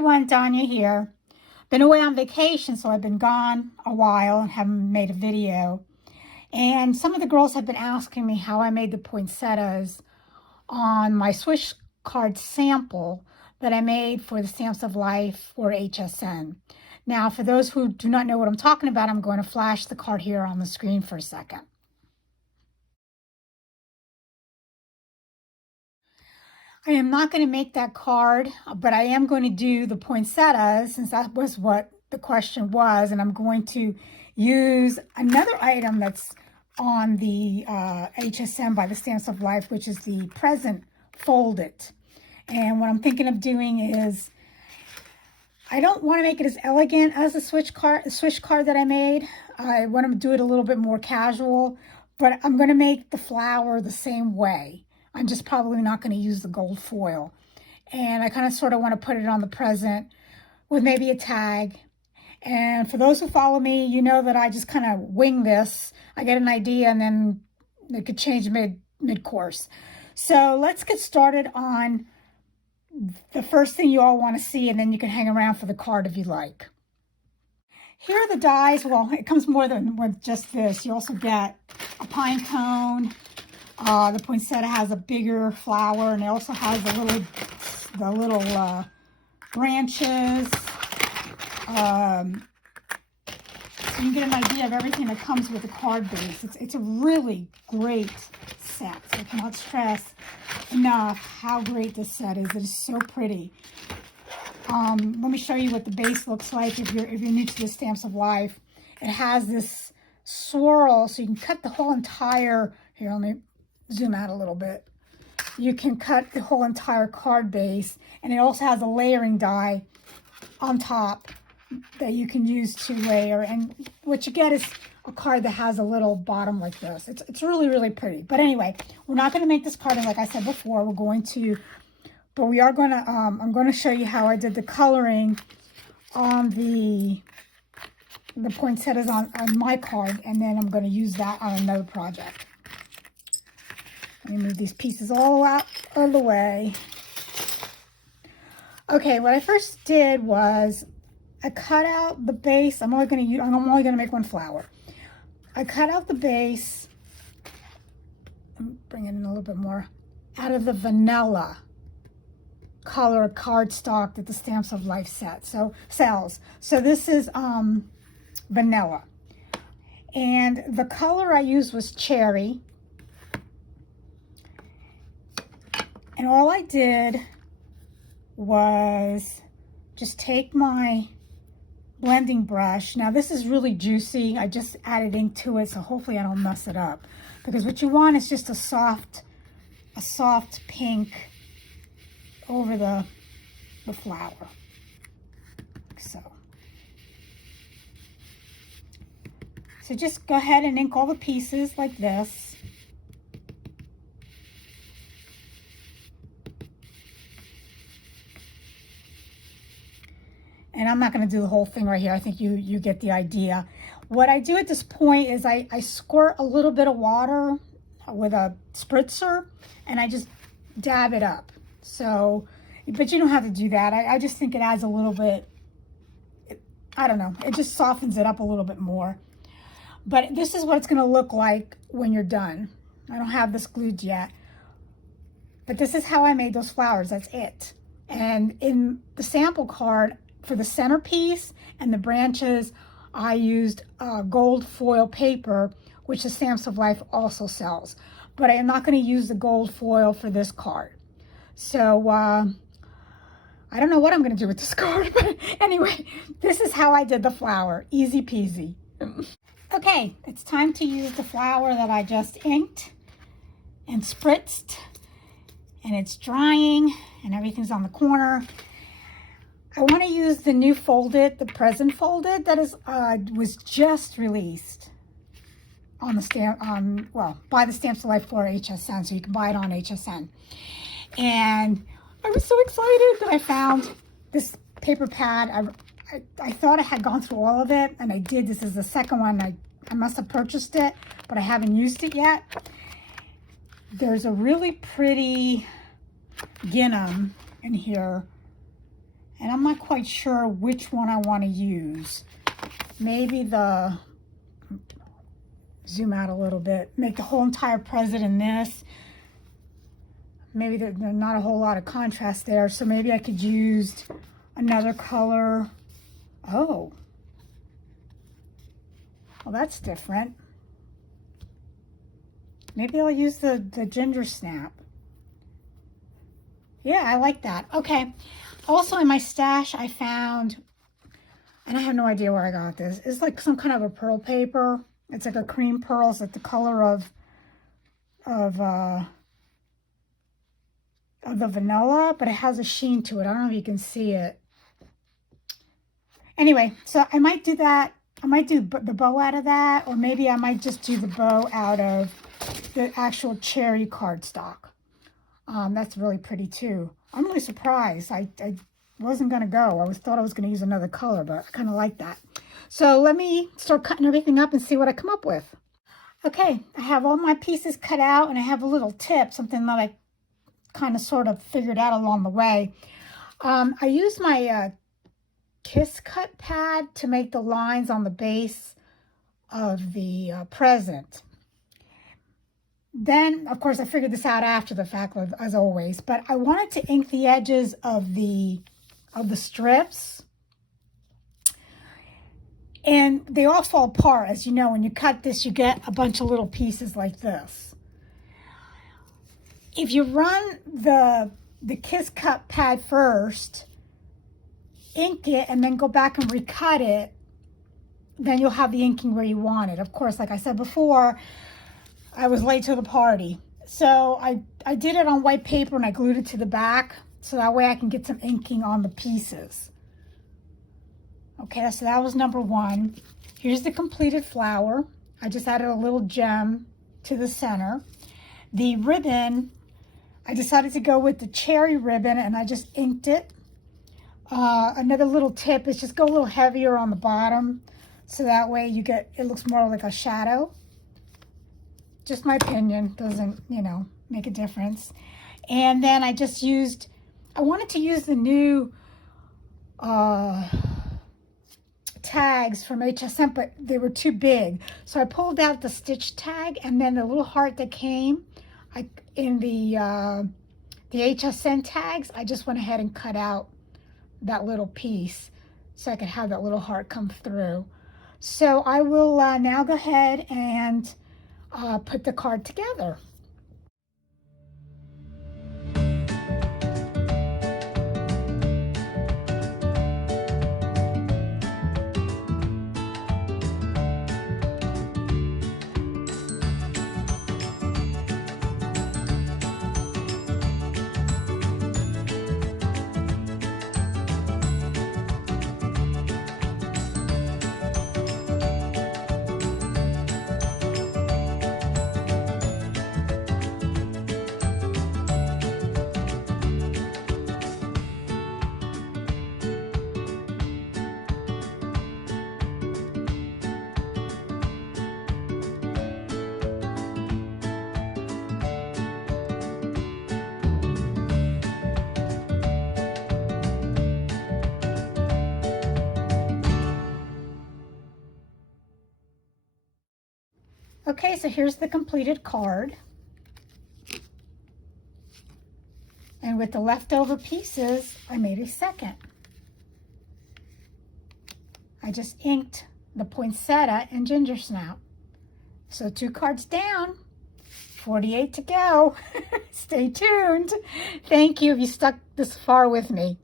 everyone, Danya here. Been away on vacation, so I've been gone a while and haven't made a video. And some of the girls have been asking me how I made the poinsettias on my Swish card sample that I made for the Stamps of Life for HSN. Now, for those who do not know what I'm talking about, I'm going to flash the card here on the screen for a second. I am not going to make that card, but I am going to do the poinsettias since that was what the question was. And I'm going to use another item that's on the HSN by the Stamps of Life, which is the present folded. And what I'm thinking of doing is, I don't want to make it as elegant as the Swish card that I made. I want to do it a little bit more casual, but I'm going to make the flower the same way. I'm just probably not going to use the gold foil. And I kind of sort of want to put it on the present with maybe a tag. And for those who follow me, you know that I just kind of wing this. I get an idea and then it could change mid-course. So let's get started on the first thing you all want to see, and then you can hang around for the card if you like. Here are the dies. Well, it comes more than with just this. You also get a pine cone. The poinsettia has a bigger flower, and it also has the little branches. You can get an idea of everything that comes with the card base. It's a really great set. So I cannot stress enough how great this set is. It is so pretty. Let me show you what the base looks like if you're new to the Stamps of Life. It has this swirl, so you can cut the whole entire. Here, let me zoom out a little bit. You can cut the whole entire card base, and it also has a layering die on top that you can use to layer. And what you get is a card that has a little bottom like this. It's really, really pretty. But anyway, we're not going to make this card, and like I said before, we're going to, but we are going to, I'm going to show you how I did the coloring on the poinsettias on my card, and then I'm going to use that on another project. Let me move these pieces all out of the way. Okay, what I first did was I cut out the base. I'm only going to make one flower. I cut out the base. I'm bringing in a little bit more out of the vanilla color cardstock that the Stamps of Life sells. So this is vanilla, and the color I used was cherry. And all I did was just take my blending brush. Now this is really juicy. I just added ink to it, so hopefully I don't mess it up. Because what you want is just a soft pink over the flower. Like so. So just go ahead and ink all the pieces like this. And I'm not going to do the whole thing right here. I think you get the idea. What I do at this point is I squirt a little bit of water with a spritzer, and I just dab it up. So, but you don't have to do that. I just think it adds a little bit, I don't know, it just softens it up a little bit more. But this is what it's going to look like when you're done. I don't have this glued yet. But this is how I made those flowers. That's it. And in the sample card, for the centerpiece and the branches, I used gold foil paper, which the Stamps of Life also sells. But I am not going to use the gold foil for this card. So I don't know what I'm going to do with this card. But anyway, this is how I did the flower. Easy peasy. Okay, it's time to use the flower that I just inked and spritzed. And it's drying and everything's on the corner. I want to use the new folded, the present folded that was just released on the stamp, by the Stamps of Life for HSN, so you can buy it on HSN. And I was so excited that I found this paper pad. I thought I had gone through all of it, and I did. This is the second one. I must have purchased it, but I haven't used it yet. There's a really pretty gingham in here. And I'm not quite sure which one I want to use. Maybe the, zoom out a little bit, make the whole entire present in this. Maybe there's not a whole lot of contrast there, so maybe I could use another color. Oh, well, that's different. Maybe I'll use the ginger snap. Yeah, I like that. Okay. Also in my stash, I found, and I have no idea where I got this. It's like some kind of a pearl paper. It's like a cream pearl. It's like the color of the vanilla, but it has a sheen to it. I don't know if you can see it. Anyway, so I might do that. I might do the bow out of that, or maybe I might just do the bow out of the actual cherry cardstock. That's really pretty too. I'm really surprised. I wasn't going to go. Thought I was going to use another color, but I kind of like that. So let me start cutting everything up and see what I come up with. Okay, I have all my pieces cut out, and I have a little tip, something that I kind of sort of figured out along the way. I used my Kiss Cut pad to make the lines on the base of the present. Then, of course, I figured this out after the fact, as always, but I wanted to ink the edges of the strips. And they all fall apart. As you know, when you cut this, you get a bunch of little pieces like this. If you run the Kiss Cut pad first, ink it, and then go back and recut it, then you'll have the inking where you want it. Of course, like I said before, I was late to the party. So I did it on white paper and I glued it to the back, so that way I can get some inking on the pieces. Okay, so that was number one. Here's the completed flower. I just added a little gem to the center. The ribbon, I decided to go with the cherry ribbon, and I just inked it. Another little tip is just go a little heavier on the bottom, so that way you get, it looks more like a shadow. Just my opinion, doesn't, you know, make a difference. And then I just used, I wanted to use the new tags from HSN, but they were too big. So I pulled out the stitch tag, and then the little heart that came in the HSN tags, I just went ahead and cut out that little piece so I could have that little heart come through. So I will now go ahead and put the card together. Okay, so here's the completed card. And with the leftover pieces, I made a second. I just inked the poinsettia and ginger snap. So 2 cards down, 48 to go. Stay tuned. Thank you if you stuck this far with me.